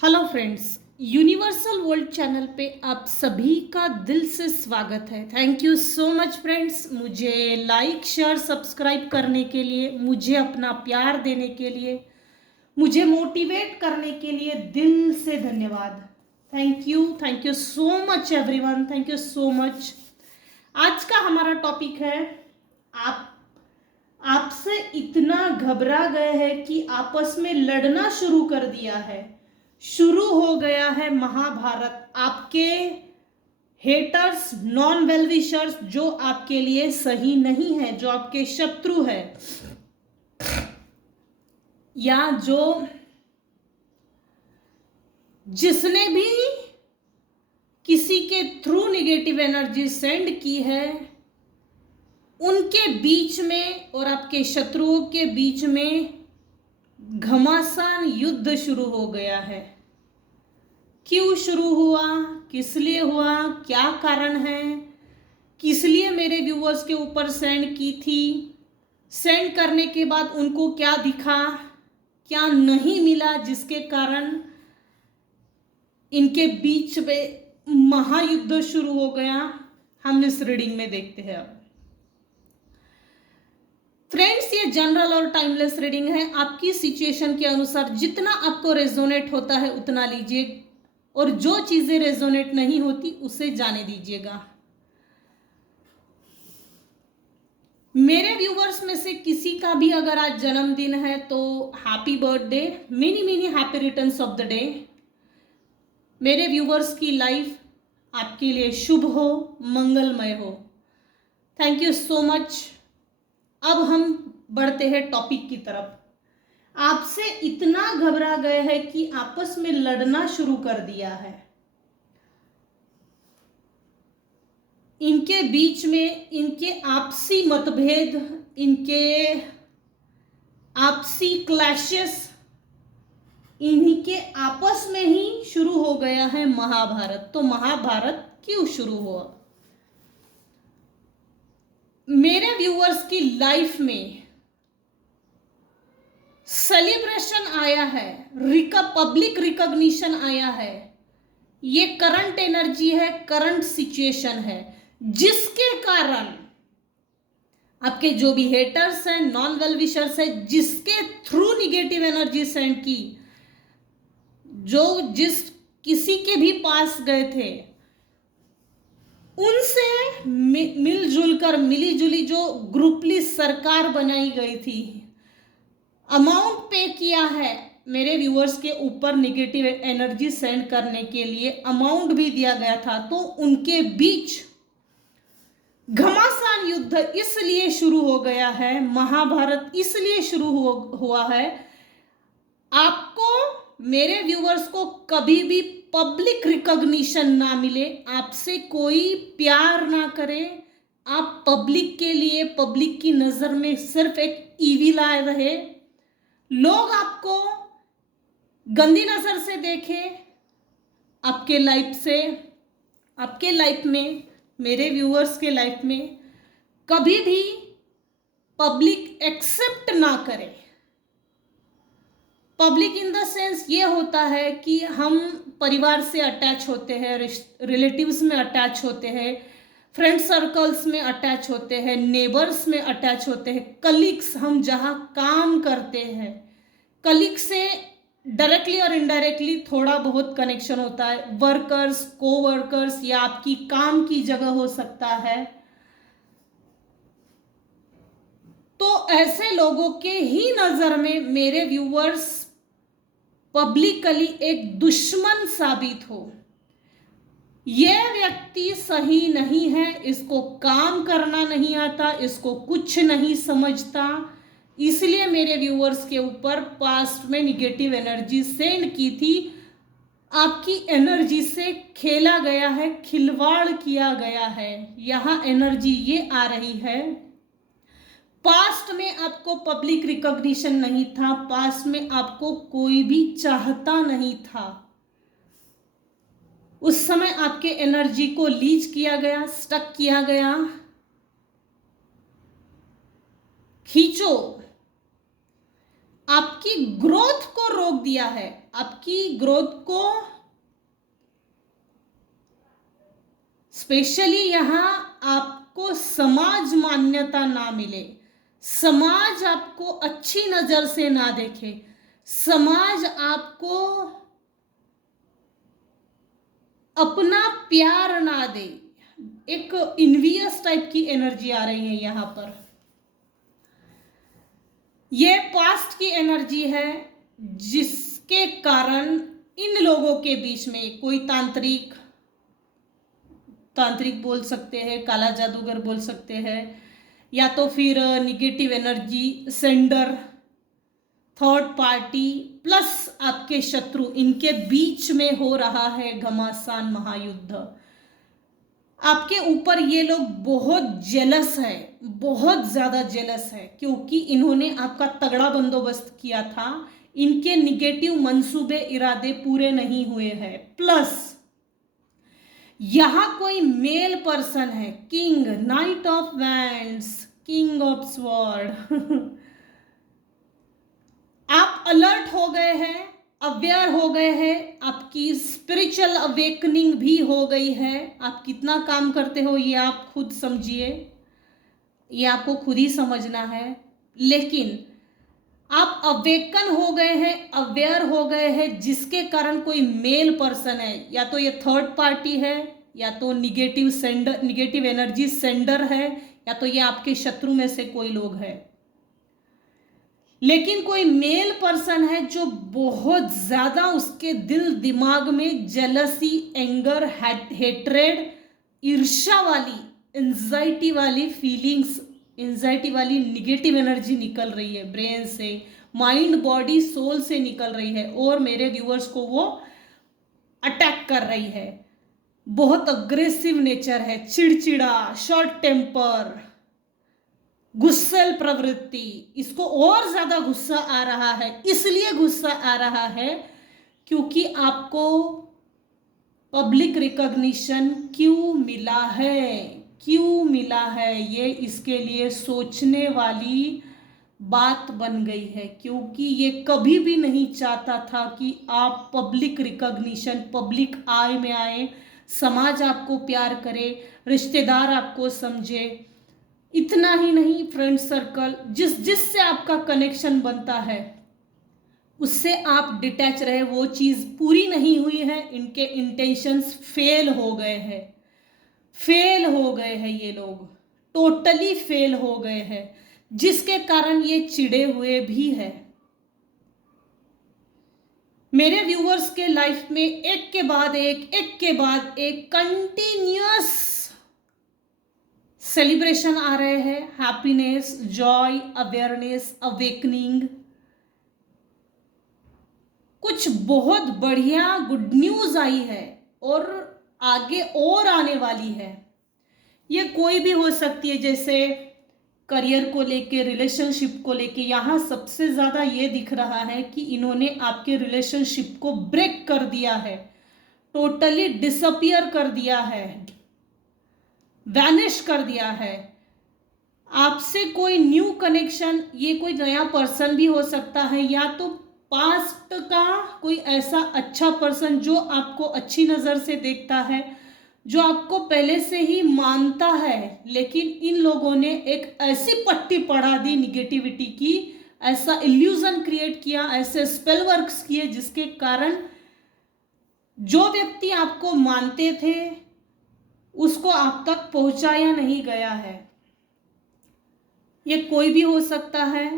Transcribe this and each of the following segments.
Hello friends, universal world channel पे आप सभी का दिल से स्वागत है। Thank you so much friends, मुझे लाइक शेयर सब्सक्राइब करने के लिए, मुझे अपना प्यार देने के लिए, मुझे मोटिवेट करने के लिए दिल से धन्यवाद। Thank you so much everyone, thank you so much. आज का हमारा टॉपिक है आप आपसे इतना घबरा गए हैं कि आपस में लड़ना शुरू कर दिया है। शुरू हो गया है महाभारत। आपके हेटर्स, नॉन वेल विशर्स, जो आपके लिए सही नहीं है, जो आपके शत्रु है, या जिसने भी किसी के थ्रू नेगेटिव एनर्जी सेंड की है, उनके बीच में और आपके शत्रुओं के बीच में घमासान युद्ध शुरू हो गया है। क्यों शुरू हुआ, किस लिए हुआ, क्या कारण है, किस लिए मेरे व्यूअर्स के ऊपर सेंड की थी, सेंड करने के बाद उनको क्या दिखा, क्या नहीं मिला, जिसके कारण इनके बीच में महायुद्ध शुरू हो गया, हम इस रीडिंग में देखते हैं। अब फ्रेंड्स, ये जनरल और टाइमलेस रीडिंग है। आपकी सिचुएशन के अनुसार जितना आपको रेजोनेट होता है उतना लीजिए, और जो चीजें रेजोनेट नहीं होती उसे जाने दीजिएगा। मेरे व्यूवर्स में से किसी का भी अगर आज जन्मदिन है तो happy birthday, many many happy returns of the day. मेरे व्यूवर्स की लाइफ आपके लिए शुभ हो, मंगलमय हो। Thank you so much. अब हम बढ़ते हैं टॉपिक की तरफ। आपसे इतना घबरा गए हैं कि आपस में लड़ना शुरू कर दिया है। इनके बीच में इनके आपसी मतभेद, इनके आपसी क्लैशेस, इन्हीं के आपस में ही शुरू हो गया है महाभारत। तो महाभारत क्यों शुरू हुआ? मेरे व्यूअर्स की लाइफ में सेलिब्रेशन आया है, पब्लिक रिकॉग्निशन आया है। ये करंट एनर्जी है, करंट सिचुएशन है, जिसके कारण आपके जो भी हेटर्स हैं, नॉन वेल विशर्स हैं, जिसके थ्रू निगेटिव एनर्जी सेंड की, जिस किसी के भी पास गए थे, उनसे मिलजुल कर मिली जुली जो ग्रुपली सरकार बनाई गई थी, अमाउंट पे किया है मेरे व्यूअर्स के ऊपर नेगेटिव एनर्जी सेंड करने के लिए, अमाउंट भी दिया गया था। तो उनके बीच घमासान युद्ध इसलिए शुरू हो गया है, महाभारत इसलिए शुरू हुआ है। आपको, मेरे व्यूअर्स को कभी भी पब्लिक रिकॉग्निशन ना मिले, आपसे कोई प्यार ना करे, आप पब्लिक के लिए, पब्लिक की नजर में सिर्फ एक ईविल आए रहे, लोग आपको गंदी नजर से देखे, आपके लाइफ में, मेरे व्यूअर्स के लाइफ में कभी भी पब्लिक एक्सेप्ट ना करे। पब्लिक इन द सेंस ये होता है कि हम परिवार से अटैच होते हैं, रिलेटिव्स में अटैच होते हैं, फ्रेंड सर्कल्स में अटैच होते हैं, नेबर्स में अटैच होते हैं, कलीग्स, हम जहाँ काम करते हैं, कलीग से डायरेक्टली और इनडायरेक्टली थोड़ा बहुत कनेक्शन होता है, वर्कर्स, कोवर्कर्स, या आपकी काम की जगह हो सकता है। तो ऐसे लोगों के ही नजर में मेरे व्यूअर्स पब्लिकली एक दुश्मन साबित हो। यह व्यक्ति सही नहीं है, इसको काम करना नहीं आता, इसको कुछ नहीं समझता, इसलिए मेरे व्यूअर्स के ऊपर पास्ट में निगेटिव एनर्जी सेंड की थी। आपकी एनर्जी से खेला गया है, खिलवाड़ किया गया है। यहां एनर्जी ये आ रही है, पास्ट में आपको पब्लिक रिकॉग्निशन नहीं था, पास्ट में आपको कोई भी चाहता नहीं था। उस समय आपके एनर्जी को लीच किया गया, स्टक किया गया। खींचो, आपकी ग्रोथ को रोक दिया है। आपकी ग्रोथ को, स्पेशली यहाँ आपको समाज मान्यता ना मिले, समाज आपको अच्छी नजर से ना देखे, समाज आपको अपना प्यार ना दे, एक इन्वियस टाइप की एनर्जी आ रही है यहाँ पर। ये पास्ट की एनर्जी है जिसके कारण इन लोगों के बीच में कोई तांत्रिक बोल सकते हैं, काला जादूगर बोल सकते हैं, या तो फिर negative energy sender, third party plus आपके शत्रु, इनके बीच में हो रहा है घमासान महायुद्ध। आपके ऊपर ये लोग बहुत जेलस है, बहुत ज्यादा जेलस है, क्योंकि इन्होंने आपका तगड़ा बंदोबस्त किया था, इनके निगेटिव मंसूबे इरादे पूरे नहीं हुए हैं। प्लस यहां कोई मेल पर्सन है, king, night of wands, king of sword. आप अलर्ट हो गए हैं, अवेयर हो गए हैं, आपकी स्पिरिचुअल अवेकनिंग भी हो गई है। आप कितना काम करते हो ये आप खुद समझिए, ये आपको खुद ही समझना है। लेकिन आप अवेकन हो गए हैं, अवेयर हो गए हैं, जिसके कारण कोई मेल पर्सन है, या तो ये थर्ड पार्टी है, या तो निगेटिव एनर्जी सेंडर है, या तो ये आपके शत्रु में से कोई लोग है। लेकिन कोई मेल पर्सन है जो बहुत ज्यादा उसके दिल दिमाग में जेलसी, एंगर, हेट्रेड, ईर्ष्या वाली, एंजाइटी वाली फीलिंग्स, एंजाइटी वाली निगेटिव एनर्जी निकल रही है, ब्रेन से, माइंड, बॉडी, सोल से निकल रही है, और मेरे व्यूअर्स को वो अटैक कर रही है। बहुत अग्रेसिव नेचर है, चिड़चिड़ा, शॉर्ट टेम्पर, गुस्सेल प्रवृत्ति, इसको और ज्यादा गुस्सा आ रहा है। इसलिए गुस्सा आ रहा है क्योंकि आपको पब्लिक रिकॉग्निशन क्यों मिला है, ये इसके लिए सोचने वाली बात बन गई है, क्योंकि ये कभी भी नहीं चाहता था कि आप पब्लिक रिकॉग्निशन, पब्लिक आई में आए, समाज आपको प्यार करे, रिश्तेदार आपको समझे। इतना ही नहीं, फ्रेंड सर्कल, जिससे आपका कनेक्शन बनता है उससे आप डिटैच रहे, वो चीज पूरी नहीं हुई है, इनके इंटेंशंस फेल हो गए हैं, ये लोग टोटली फेल हो गए हैं, जिसके कारण ये चिढ़े हुए भी है। मेरे व्यूअर्स के लाइफ में एक के बाद एक कंटिन्यूअस सेलिब्रेशन आ रहे हैं, हैप्पीनेस, जॉय, अवेयरनेस, अवेकनिंग, कुछ बहुत बढ़िया गुड न्यूज आई है और आगे और आने वाली है। ये कोई भी हो सकती है, जैसे करियर को लेके, रिलेशनशिप को लेके। यहाँ सबसे ज्यादा ये दिख रहा है कि इन्होंने आपके रिलेशनशिप को ब्रेक कर दिया है, टोटली डिसअपियर कर दिया है, वैनिश कर दिया है। आपसे कोई न्यू कनेक्शन, ये कोई नया पर्सन भी हो सकता है, या तो पास्ट का कोई ऐसा अच्छा पर्सन जो आपको अच्छी नजर से देखता है, जो आपको पहले से ही मानता है, लेकिन इन लोगों ने एक ऐसी पट्टी पढ़ा दी निगेटिविटी की, ऐसा इल्यूजन क्रिएट किया, ऐसे स्पेल वर्क्स किए, जिसके कारण जो व्यक्ति आपको मानते थे उसको आप तक पहुंचाया नहीं गया है। ये कोई भी हो सकता है।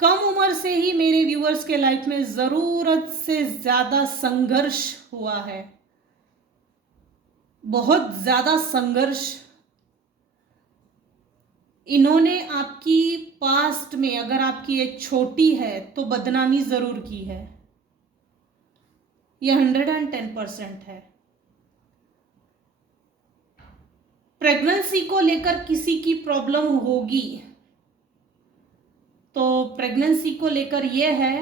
कम उम्र से ही मेरे व्यूअर्स के लाइफ में जरूरत से ज्यादा संघर्ष हुआ है, बहुत ज्यादा संघर्ष। इन्होंने आपकी पास्ट में, अगर आपकी एक छोटी है तो बदनामी जरूर की है, यह 110% है। प्रेगनेंसी को लेकर किसी की प्रॉब्लम होगी तो प्रेगनेंसी को लेकर यह है,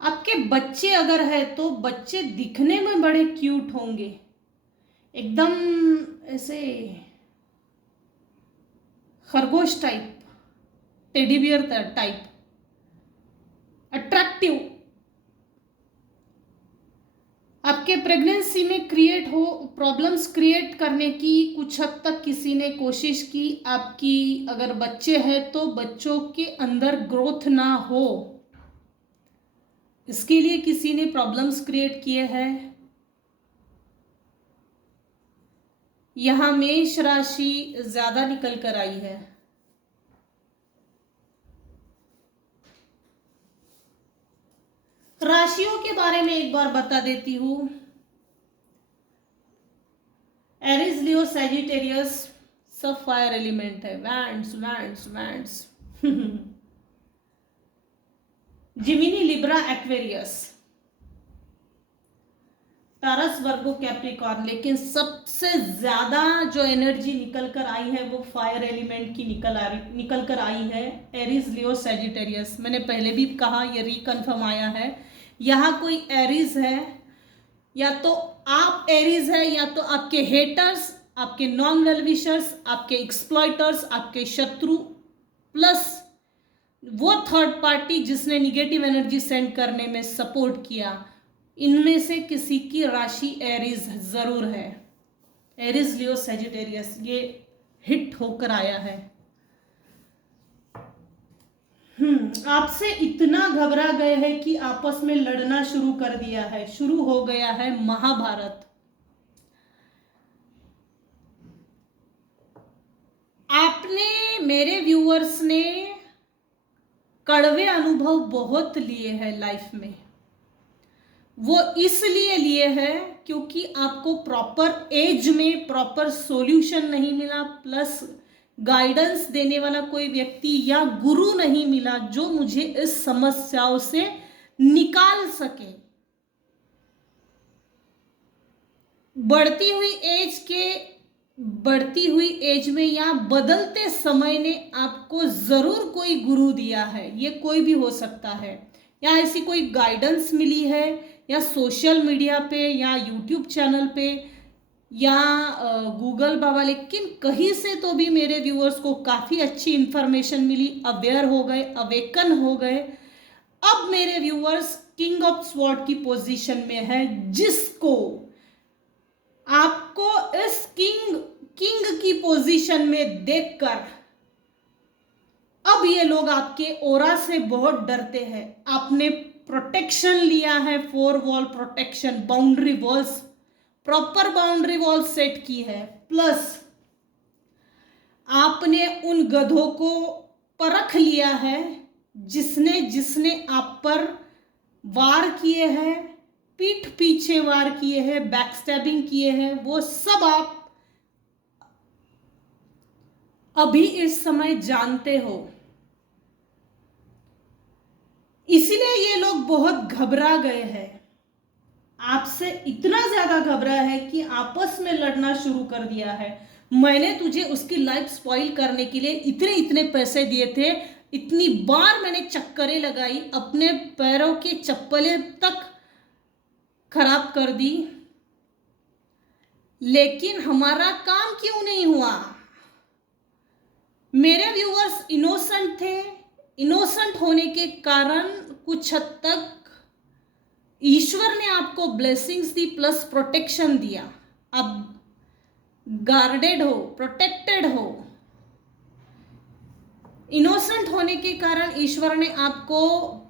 आपके बच्चे अगर है तो बच्चे दिखने में बड़े क्यूट होंगे, एकदम ऐसे खरगोश type, teddy bear type, attractive, आपके प्रेगनेंसी में क्रिएट हो प्रॉब्लम्स क्रिएट करने की कुछ हद तक किसी ने कोशिश की। आपकी अगर बच्चे हैं तो बच्चों के अंदर ग्रोथ ना हो, इसके लिए किसी ने प्रॉब्लम्स क्रिएट किए हैं। यहां मेष राशि ज्यादा निकल कर आई है। राशियों के बारे में एक बार बता देती हूं। एरीज, लियो, सैजिटेरियस सब फायर एलिमेंट है। Wands wands wands Gemini, Libra, Aquarius, Taurus, Virgo, Capricorn. लेकिन सबसे ज्यादा जो एनर्जी निकल कर आई है वो फायर एलिमेंट की निकल कर आई है। Aries, Leo, Sagittarius. मैंने पहले भी कहा, ये रिकन्फर्म आया है। यहाँ कोई एरीज है, या तो आप एरीज है, या तो आपके हेटर्स, आपके नॉन वेल विशर्स, आपके एक्सप्लॉइटर्स, आपके शत्रु, प्लस वो थर्ड पार्टी जिसने निगेटिव एनर्जी सेंड करने में सपोर्ट किया। इनमें से किसी की राशि एरीज जरूर है। एरीज, लियो, सैजिटेरियस ये हिट होकर आया है। आपसे इतना घबरा गए हैं कि आपस में लड़ना शुरू कर दिया है। शुरू हो गया है महाभारत। आपने, मेरे व्यूअर्स ने कड़वे अनुभव बहुत लिए हैं लाइफ में। वो इसलिए लिए हैं क्योंकि आपको प्रॉपर एज में प्रॉपर सॉल्यूशन नहीं मिला, प्लस गाइडेंस देने वाला कोई व्यक्ति या गुरु नहीं मिला जो मुझे इस समस्याओं से निकाल सके। बढ़ती हुई एज में या बदलते समय ने आपको जरूर कोई गुरु दिया है। ये कोई भी हो सकता है, या ऐसी कोई गाइडेंस मिली है, या सोशल मीडिया पे, या यूट्यूब चैनल पे, या गूगल बाबा। लेकिन कहीं से तो भी मेरे व्यूअर्स को काफ़ी अच्छी इंफॉर्मेशन मिली, अवेयर हो गए, अवेकन हो गए। अब मेरे व्यूअर्स किंग ऑफ स्वॉर्ड की पोजीशन में है, जिसको आपको इस किंग की पोजीशन में देखकर अब ये लोग आपके ओरा से बहुत डरते हैं। आपने प्रोटेक्शन लिया है, 4 wall protection, boundary walls, proper boundary wall set की है, प्लस आपने उन गधों को परख लिया है जिसने जिसने आप पर वार किए हैं, पीठ पीछे वार किए हैं, बैकस्टैबिंग किए हैं, वो सब आप अभी इस समय जानते हो। इसलिए ये लोग बहुत घबरा गए हैं, आपसे इतना ज्यादा घबरा है कि आपस में लड़ना शुरू कर दिया है। मैंने तुझे उसकी लाइफ स्पॉइल करने के लिए इतने इतने पैसे दिए थे, इतनी बार मैंने चक्करें लगाई, अपने पैरों की चप्पलें तक खराब कर दी, लेकिन हमारा काम क्यों नहीं हुआ। मेरे व्यूअर्स इनोसेंट थे। इनोसेंट होने के कारण कुछ हद तक ईश्वर ने आपको ब्लेसिंग्स दी, प्लस प्रोटेक्शन दिया। अब गार्डेड हो, प्रोटेक्टेड हो। इनोसेंट होने के कारण ईश्वर ने आपको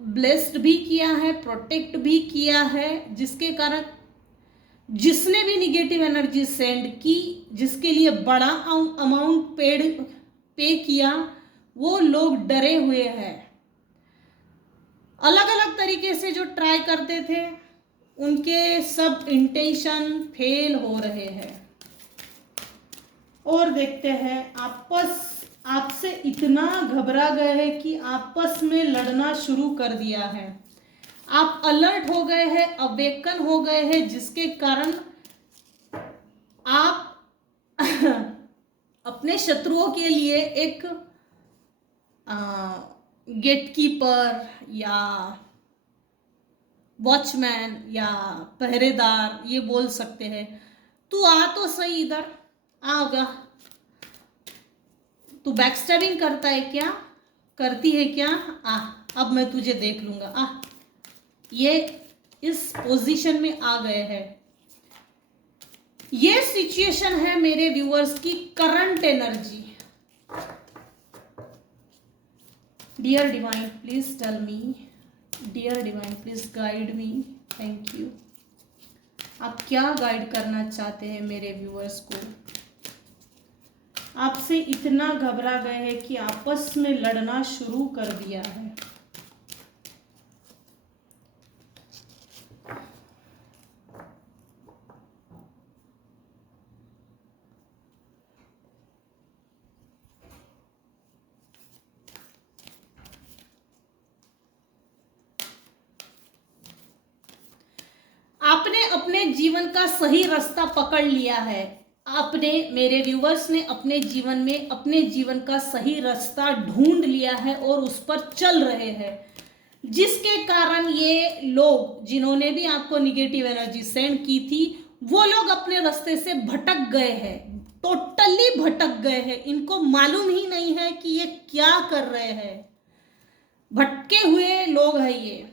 ब्लेस्ड भी किया है, प्रोटेक्ट भी किया है, जिसके कारण जिसने भी निगेटिव एनर्जी सेंड की, जिसके लिए बड़ा अमाउंट पे किया, वो लोग डरे हुए हैं। अलग अलग तरीके से जो ट्राई करते थे, उनके सब इंटेंशन फेल हो रहे हैं। और देखते हैं, आपसे इतना घबरा गए हैं कि आपस में लड़ना शुरू कर दिया है। आप अलर्ट हो गए हैं, अवेकन हो गए हैं, जिसके कारण आप अपने शत्रुओं के लिए एक गेटकीपर या वॉचमैन या पहरेदार ये बोल सकते हैं, तू आ तो सही, इधर आगा, तू बैकस्टैबिंग करता है क्या, करती है क्या? अब मैं तुझे देख लूंगा। ये इस पोजीशन में आ गए हैं। ये सिचुएशन है मेरे व्यूअर्स की current energy. Dear divine please tell me, dear divine please guide me, thank you. आप क्या गाइड करना चाहते हैं मेरे व्यूअर्स को? आपसे इतना घबरा गए हैं कि आपस में लड़ना शुरू कर दिया है। आपने अपने जीवन का सही रास्ता पकड़ लिया है। आपने, मेरे व्यूवर्स ने अपने जीवन में अपने जीवन का सही रास्ता ढूंढ लिया है और उस पर चल रहे हैं, जिसके कारण ये लोग जिन्होंने भी आपको निगेटिव एनर्जी सेंड की थी, वो लोग अपने रास्ते से भटक गए हैं, टोटली भटक गए हैं। इनको मालूम ही नहीं है कि ये क्या कर रहे हैं। भटके हुए लोग हैं ये।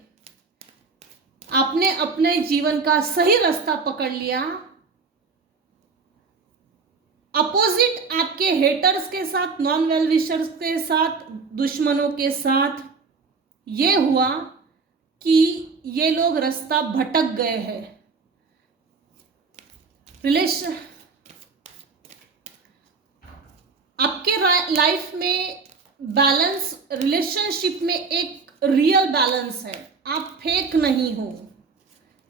आपने अपने जीवन का सही रास्ता पकड़ लिया। अपोजिट आपके हेटर्स के साथ, नॉन वेल विशर्स के साथ, दुश्मनों के साथ ये हुआ कि ये लोग रास्ता भटक गए हैं। रिलेशन, आपके लाइफ में बैलेंस, रिलेशनशिप में एक रियल बैलेंस है, आप फेक नहीं हो,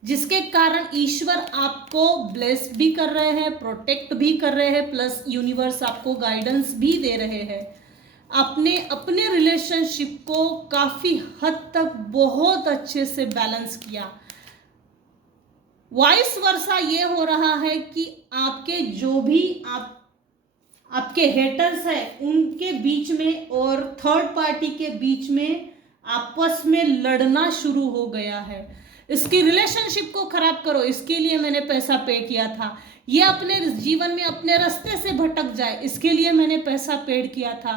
जिसके कारण ईश्वर आपको ब्लेस भी कर रहे हैं, प्रोटेक्ट भी कर रहे हैं, प्लस यूनिवर्स आपको गाइडेंस भी दे रहे हैं। आपने अपने रिलेशनशिप को काफी हद तक बहुत अच्छे से बैलेंस किया। वाइस वर्सा ये हो रहा है कि आपके जो भी आपके हेटर्स हैं उनके बीच में और थर्ड पार्टी के बीच में आपस में लड़ना शुरू हो गया है। इसकी रिलेशनशिप को खराब करो, इसके लिए मैंने पैसा पे किया था। ये अपने जीवन में अपने रास्ते से भटक जाए, इसके लिए मैंने पैसा पेड किया था।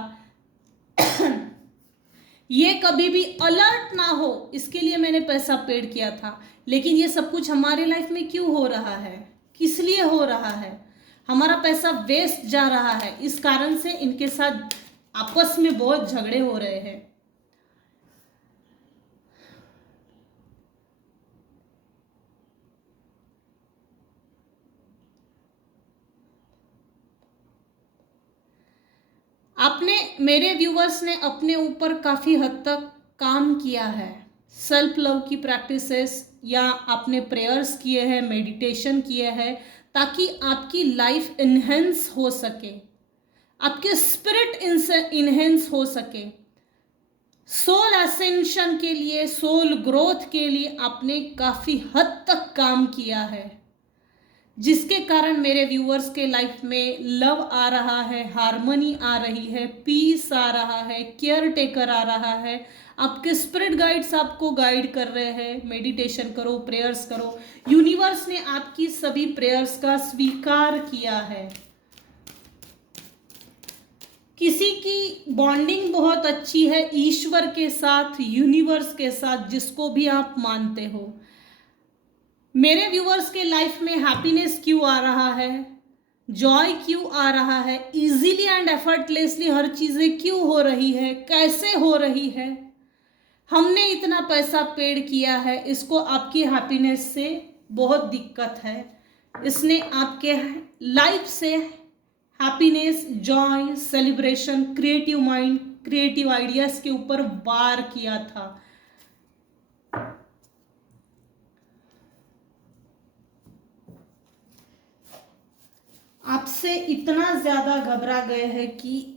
ये कभी भी अलर्ट ना हो, इसके लिए मैंने पैसा पेड किया था। लेकिन ये सब कुछ हमारे लाइफ में क्यों हो रहा है, किस लिए हो रहा है? हमारा पैसा वेस्ट जा रहा है। इस कारण से इनके साथ आपस में बहुत झगड़े हो रहे हैं। आपने, मेरे व्यूवर्स ने अपने ऊपर काफी हद तक काम किया है। सेल्फ लव की प्रैक्टिसेस या आपने प्रेयर्स किए हैं, मेडिटेशन किए हैं, ताकि आपकी लाइफ इन्हेंस हो सके, आपके स्पिरिट इन्हेंस हो सके। सोल असेंशन के लिए, सोल ग्रोथ के लिए आपने काफी हद तक काम किया है, जिसके कारण मेरे व्यूअर्स के लाइफ में लव आ रहा है, हार्मनी आ रही है, पीस आ रहा है, केयर टेकर आ रहा है। आपके स्पिरिट गाइड्स आपको गाइड कर रहे हैं। मेडिटेशन करो, प्रेयर्स करो। यूनिवर्स ने आपकी सभी प्रेयर्स का स्वीकार किया है। किसी की बॉन्डिंग बहुत अच्छी है ईश्वर के साथ, यूनिवर्स के साथ, जिसको भी आप मानते हो। मेरे व्यूअर्स के लाइफ में हैप्पीनेस क्यों आ रहा है, जॉय क्यों आ रहा है, इजीली एंड एफर्टलेसली हर चीजें क्यों हो रही है, कैसे हो रही है? हमने इतना पैसा पेड किया है, इसको आपकी हैप्पीनेस से बहुत दिक्कत है। इसने आपके लाइफ से happiness, Joy, celebration, creative mind, creative ideas के ऊपर वार किया था। आपसे इतना ज्यादा घबरा गए हैं कि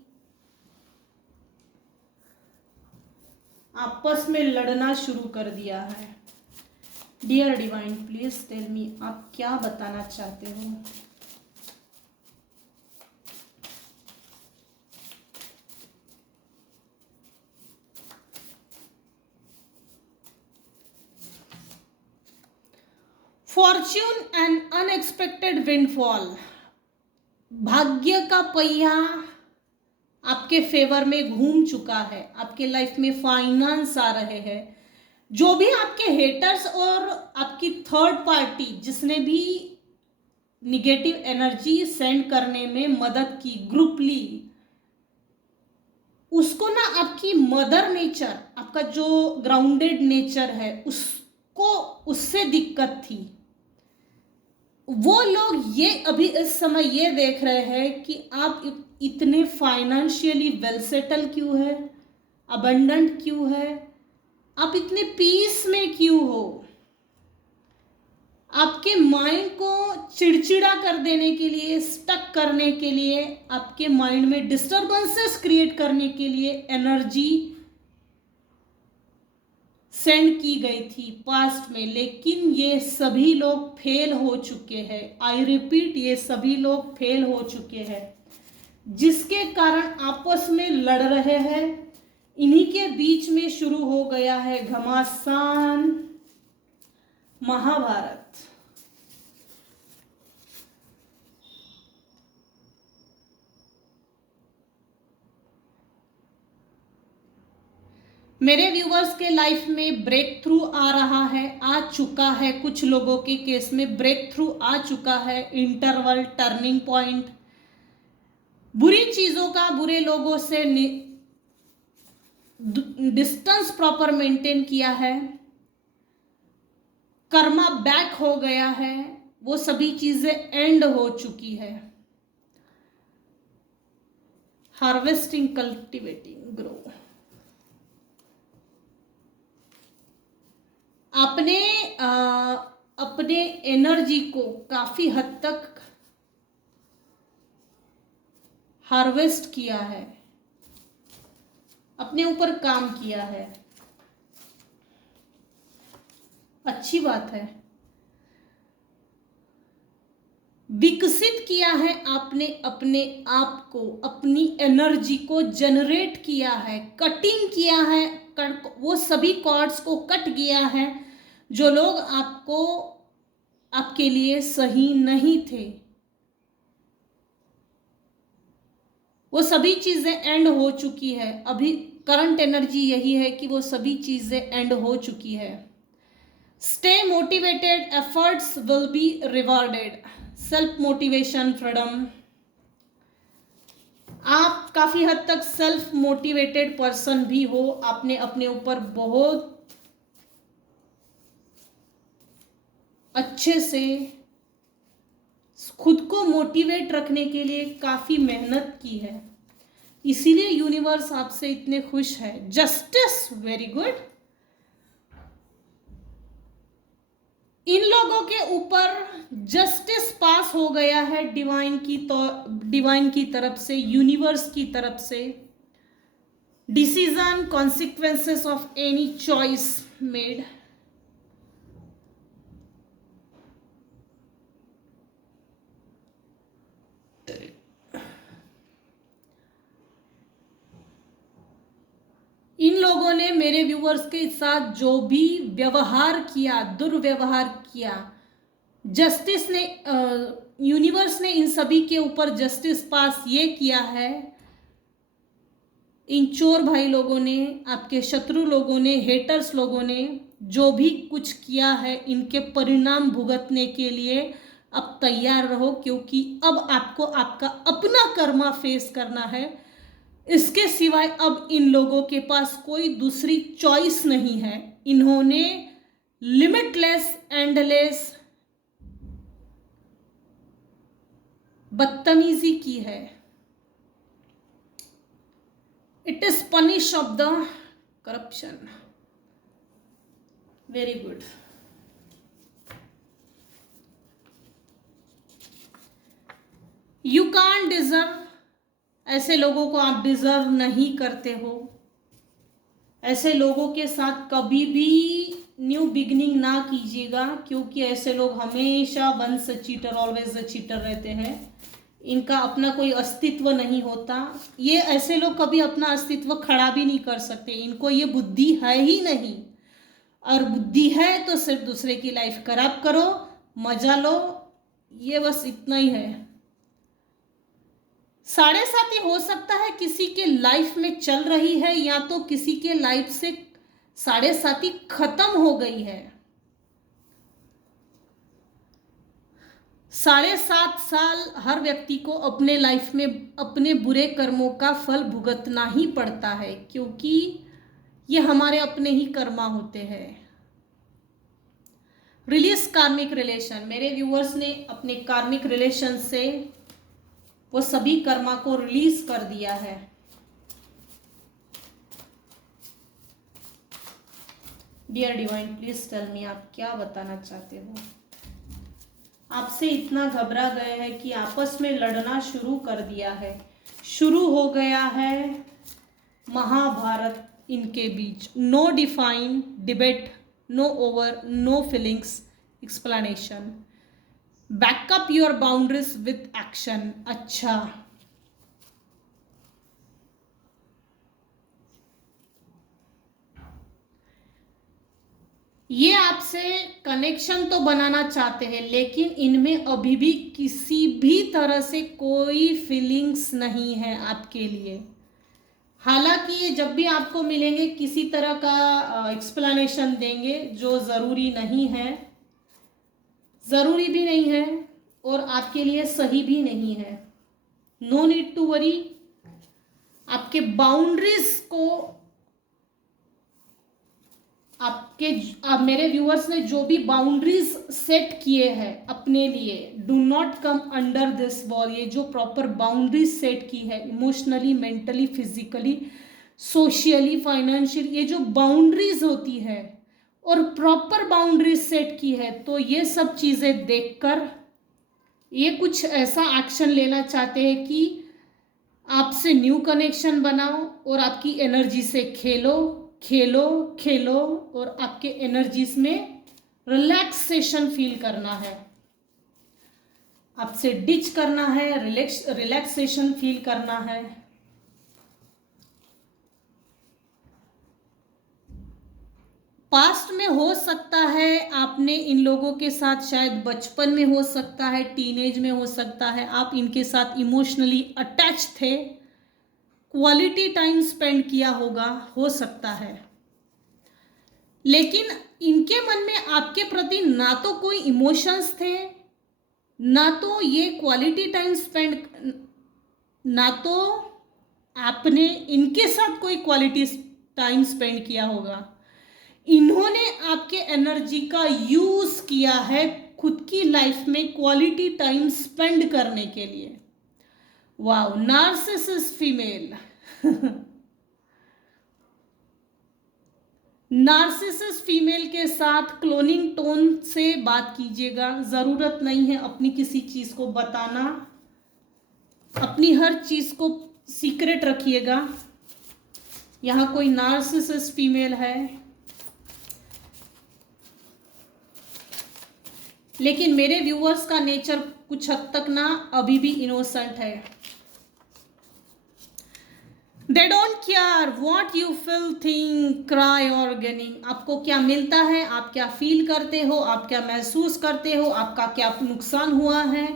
आपस में लड़ना शुरू कर दिया है। Dear divine please tell me, आप क्या बताना चाहते हो? Fortune and unexpected windfall. भाग्य का पहिया आपके फेवर में घूम चुका है, आपके लाइफ में फाइनेंस आ रहे हैं। जो भी आपके हेटर्स और आपकी थर्ड पार्टी जिसने भी निगेटिव एनर्जी सेंड करने में मदद की, ग्रुप ली, उसको ना आपकी मदर नेचर, आपका जो ग्राउंडेड नेचर है, उसको उससे दिक्कत थी। वो लोग ये अभी इस समय ये देख रहे हैं कि आप इतने फाइनेंशियली वेल सेटल क्यों है, अबंडेंट क्यों है, आप इतने पीस में क्यों हो। आपके माइंड को चिड़चिड़ा कर देने के लिए, स्टक करने के लिए, आपके माइंड में डिस्टरबेंसेस क्रिएट करने के लिए एनर्जी सेंड की गई थी पास्ट में, लेकिन ये सभी लोग फेल हो चुके हैं। आई रिपीट, ये सभी लोग फेल हो चुके हैं, जिसके कारण आपस में लड़ रहे हैं। इन्हीं के बीच में शुरू हो गया है घमासान महाभारत। मेरे व्यूवर्स के लाइफ में ब्रेक थ्रू आ रहा है, आ चुका है। कुछ लोगों के केस में ब्रेक थ्रू आ चुका है, इंटरवल, टर्निंग पॉइंट। बुरी चीजों का, बुरे लोगों से डिस्टेंस प्रॉपर मेंटेन किया है, कर्मा बैक हो गया है, वो सभी चीजें एंड हो चुकी है। Harvesting, cultivating, grow. अपने एनर्जी को काफी हद तक हार्वेस्ट किया है, अपने ऊपर काम किया है। अच्छी बात है। विकसित किया है आपने अपने आप को, अपनी एनर्जी को जनरेट किया है, कटिंग किया है, वो सभी कॉर्ड्स को कट किया है जो लोग आपके लिए सही नहीं थे। वो सभी चीजें एंड हो चुकी है। अभी करंट एनर्जी यही है कि वो सभी चीजें एंड हो चुकी है। Stay motivated, efforts will be rewarded. Self motivation, freedom. आप काफी हद तक सेल्फ मोटिवेटेड पर्सन भी हो। आपने अपने ऊपर बहुत अच्छे से खुद को मोटिवेट रखने के लिए काफी मेहनत की है, इसीलिए यूनिवर्स आपसे इतने खुश है। Justice, very good. इन लोगों के ऊपर जस्टिस पास हो गया है डिवाइन की तरफ से, यूनिवर्स की तरफ से। Decision, consequences of any choice made. इन लोगों ने मेरे व्यूवर्स के साथ जो भी व्यवहार किया, दुर्व्यवहार किया, जस्टिस ने, यूनिवर्स ने इन सभी के ऊपर जस्टिस पास ये किया है। इन चोर भाई लोगों ने, आपके शत्रु लोगों ने, हेटर्स लोगों ने जो भी कुछ किया है, इनके परिणाम भुगतने के लिए अब तैयार रहो, क्योंकि अब आपको आपका अपना कर्मा फेस करना है। इसके सिवाय अब इन लोगों के पास कोई दूसरी चॉइस नहीं है। इन्होंने लिमिटलेस, एंडलेस बदतमीजी की है। It is punish of the corruption. Very good. You can't deserve, ऐसे लोगों को आप डिजर्व नहीं करते हो। ऐसे लोगों के साथ कभी भी न्यू बिगिनिंग ना कीजिएगा, क्योंकि ऐसे लोग हमेशा once a cheater always a cheater रहते हैं। इनका अपना कोई अस्तित्व नहीं होता। ये ऐसे लोग कभी अपना अस्तित्व खड़ा भी नहीं कर सकते। इनको ये बुद्धि है ही नहीं, और बुद्धि है तो सिर्फ दूसरे की लाइफ खराब करो, मजा लो, ये बस इतना ही है। साढ़े 7 हो सकता है किसी के लाइफ में चल रही है, या तो किसी के लाइफ से साढ़े 7 खत्म हो गई है। 7.5 साल हर व्यक्ति को अपने लाइफ में अपने बुरे कर्मों का फल भुगतना ही पड़ता है, क्योंकि ये हमारे अपने ही कर्मा होते हैं। रिलीज कार्मिक रिलेशन, मेरे व्यूअर्स ने अपने कार्मिक रिलेशन से वो सभी कर्मा को रिलीज कर दिया है। Dear divine, please tell me, आप क्या बताना चाहते हो। आपसे इतना घबरा गए हैं कि आपस में लड़ना शुरू कर दिया है, शुरू हो गया है महाभारत इनके बीच। No define debate, no over, no feelings explanation, backup your boundaries with action. अच्छा, ये आपसे कनेक्शन तो बनाना चाहते हैं, लेकिन इनमें अभी भी किसी भी तरह से कोई फीलिंग्स नहीं है आपके लिए। हालांकि ये जब भी आपको मिलेंगे किसी तरह का एक्सप्लेनेशन देंगे, जो ज़रूरी नहीं है, ज़रूरी भी नहीं है और आपके लिए सही भी नहीं है। No need to worry. आपके बाउंड्रीज को मेरे व्यूअर्स ने जो भी बाउंड्रीज सेट किए हैं अपने लिए, do not come under this wall. ये जो प्रॉपर बाउंड्रीज सेट की है emotionally, mentally, physically, socially, financial, ये जो बाउंड्रीज होती है और प्रॉपर बाउंड्रीज सेट की है, तो ये सब चीज़ें देखकर ये कुछ ऐसा एक्शन लेना चाहते हैं कि आपसे न्यू कनेक्शन बनाओ और आपकी एनर्जी से खेलो खेलो खेलो और आपके एनर्जीज में रिलैक्सेशन फील करना है, आपसे डिच करना है, रिलैक्सेशन फील करना है। पास्ट में हो सकता है आपने इन लोगों के साथ, शायद बचपन में हो सकता है, टीनेज में हो सकता है, आप इनके साथ इमोशनली अटैच थे, क्वालिटी टाइम स्पेंड किया होगा, हो सकता है। लेकिन इनके मन में आपके प्रति ना तो कोई इमोशंस थे, ना तो ये क्वालिटी टाइम स्पेंड, ना तो आपने इनके साथ कोई क्वालिटी टाइम स्पेंड किया होगा। इन्होंने आपके एनर्जी का यूज किया है खुद की लाइफ में क्वालिटी टाइम स्पेंड करने के लिए। Wow, narcissist female. Narcissist female के साथ क्लोनिंग टोन से बात कीजिएगा। ज़रूरत नहीं है अपनी किसी चीज़ को बताना, अपनी हर चीज़ को सीक्रेट रखिएगा। यहाँ कोई नार्सिसिस्ट फीमेल है, लेकिन मेरे व्यूअर्स का नेचर कुछ हद तक ना अभी भी इनोसेंट है। They don't care what you feel, think, cry or gaining। आपको क्या मिलता है, आप क्या फील करते हो, आप क्या महसूस करते हो, आपका क्या नुकसान हुआ है,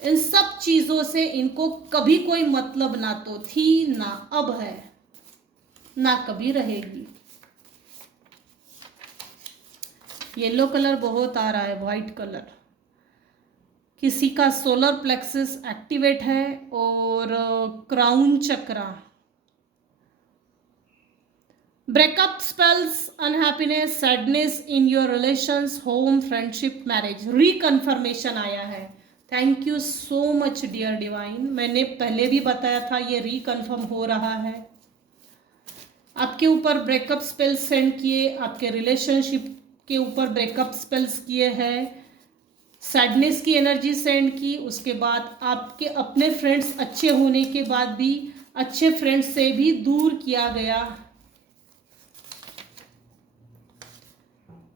इन सब चीज़ों से इनको कभी कोई मतलब ना तो थी, ना अब है, ना कभी रहेगी। येलो कलर बहुत आ रहा है, वाइट कलर। किसी का सोलर प्लेक्सस एक्टिवेट है और crown chakra. Breakup spells, unhappiness, sadness in your relations, home, friendship, marriage. Reconfirmation आया है। Thank you so much dear divine. मैंने पहले भी बताया था ये रिकन्फर्म हो रहा है। आपके ऊपर ब्रेकअप स्पेल्स सेंड किए, आपके रिलेशनशिप के ऊपर ब्रेकअप स्पेल्स किए हैं, सैडनेस की एनर्जी सेंड की। उसके बाद आपके अपने फ्रेंड्स अच्छे होने के बाद भी अच्छे फ्रेंड्स से भी दूर किया गया।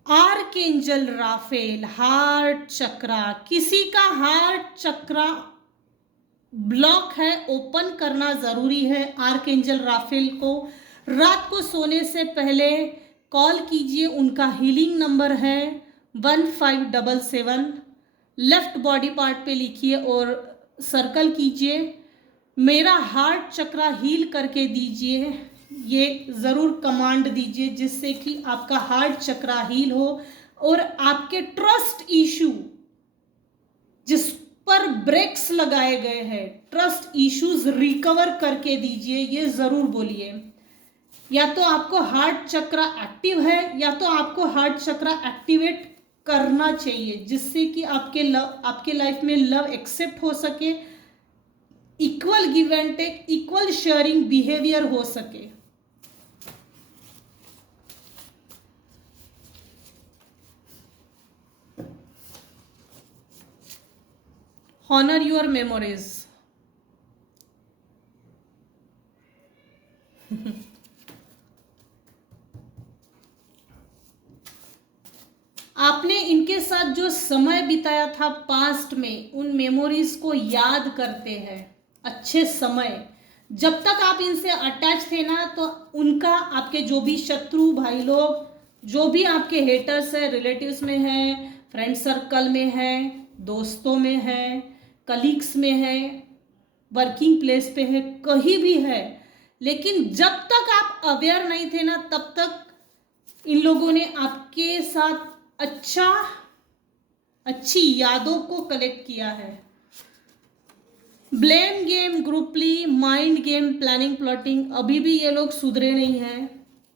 आर्कएंजल राफेल, हार्ट चक्रा। किसी का हार्ट चक्रा ब्लॉक है, ओपन करना जरूरी है। आर्कएंजल राफेल को रात को सोने से पहले कॉल कीजिए। उनका हीलिंग नंबर है 1577। लेफ्ट बॉडी पार्ट पे लिखिए और सर्कल कीजिए। मेरा हार्ट चक्रा हील करके दीजिए, ये ज़रूर कमांड दीजिए जिससे कि आपका हार्ट चक्रा हील हो और आपके ट्रस्ट इशू जिस पर ब्रेक्स लगाए गए हैं, ट्रस्ट इश्यूज रिकवर करके दीजिए, ये ज़रूर बोलिए। या तो आपको हार्ट चक्रा एक्टिव है या तो आपको हार्ट चक्रा एक्टिवेट करना चाहिए जिससे कि आपके लाइफ में लव एक्सेप्ट हो सके, equal give and take, equal sharing behaviour हो सके। Honour your memories. आपने इनके साथ जो समय बिताया था पास्ट में, उन मेमोरीज को याद करते हैं। अच्छे समय जब तक आप इनसे अटैच थे ना, तो उनका आपके जो भी शत्रु भाई लोग, जो भी आपके हेटर्स है, रिलेटिव्स में है, फ्रेंड सर्कल में है, दोस्तों में है, कलीग्स में है, वर्किंग प्लेस पे है, कहीं भी है, लेकिन जब तक आप अवेयर नहीं थे ना, तब तक इन लोगों ने आपके साथ अच्छी यादों को कलेक्ट किया है। Blame game, groupily, mind game, planning, plotting, अभी भी ये लोग सुधरे नहीं हैं।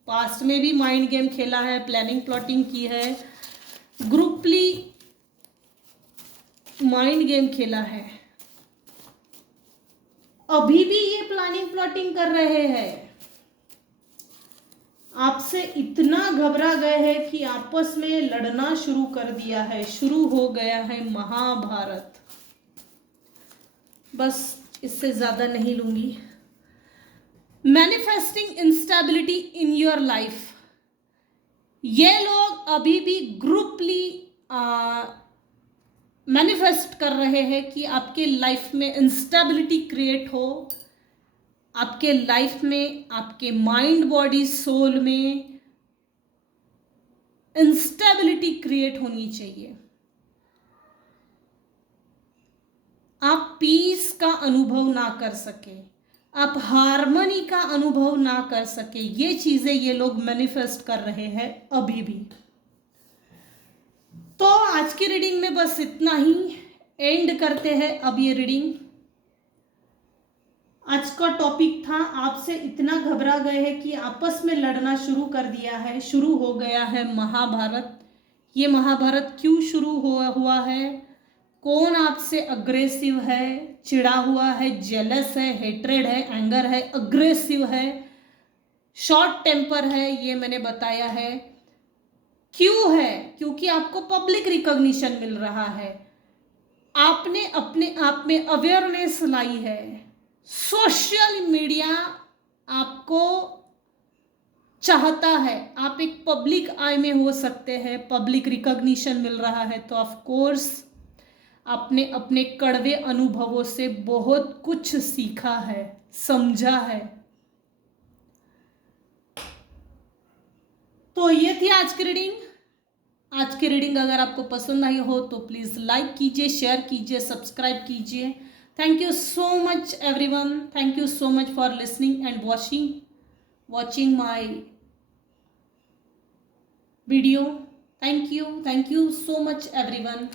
पास्ट में भी माइंड गेम खेला है, प्लानिंग प्लॉटिंग की है, ग्रुपली माइंड गेम खेला है, अभी भी ये प्लानिंग प्लॉटिंग कर रहे हैं। आपसे इतना घबरा गए हैं कि आपस में लड़ना शुरू कर दिया है, शुरू हो गया है महाभारत। बस इससे ज्यादा नहीं लूंगी। Manifesting instability in your life, ये लोग अभी भी ग्रुपली मैनिफेस्ट कर रहे हैं कि आपके लाइफ में इंस्टेबिलिटी क्रिएट हो, आपके लाइफ में, आपके माइंड बॉडी सोल में इंस्टेबिलिटी क्रिएट होनी चाहिए। आप पीस का अनुभव ना कर सके, आप हार्मनी का अनुभव ना कर सके, ये चीजें ये लोग मैनिफेस्ट कर रहे हैं अभी भी। तो आज की रीडिंग में बस इतना ही, एंड करते हैं अब ये रीडिंग। आज का टॉपिक था, आपसे इतना घबरा गए हैं कि आपस में लड़ना शुरू कर दिया है, शुरू हो गया है महाभारत। ये महाभारत क्यों शुरू हुआ है? कौन आपसे अग्रेसिव है, चिढ़ा हुआ है, जेलस है, हेट्रेड है, एंगर है, अग्रेसिव है, शॉर्ट टेम्पर है, ये मैंने बताया है। क्यों है? क्योंकि आपको पब्लिक रिकॉग्निशन मिल रहा है, आपने अपने आप में अवेयरनेस लाई है, सोशल मीडिया आपको चाहता है, आप एक पब्लिक आई में हो सकते हैं, पब्लिक रिकॉग्निशन मिल रहा है, तो ऑफ कोर्स आपने अपने कड़वे अनुभवों से बहुत कुछ सीखा है, समझा है। तो ये थी आज की रीडिंग। आज की रीडिंग अगर आपको पसंद आई हो तो प्लीज़ लाइक कीजिए, शेयर कीजिए, सब्सक्राइब कीजिए। Thank you so much everyone. Thank you so much for listening and watching my video. Thank you so much everyone.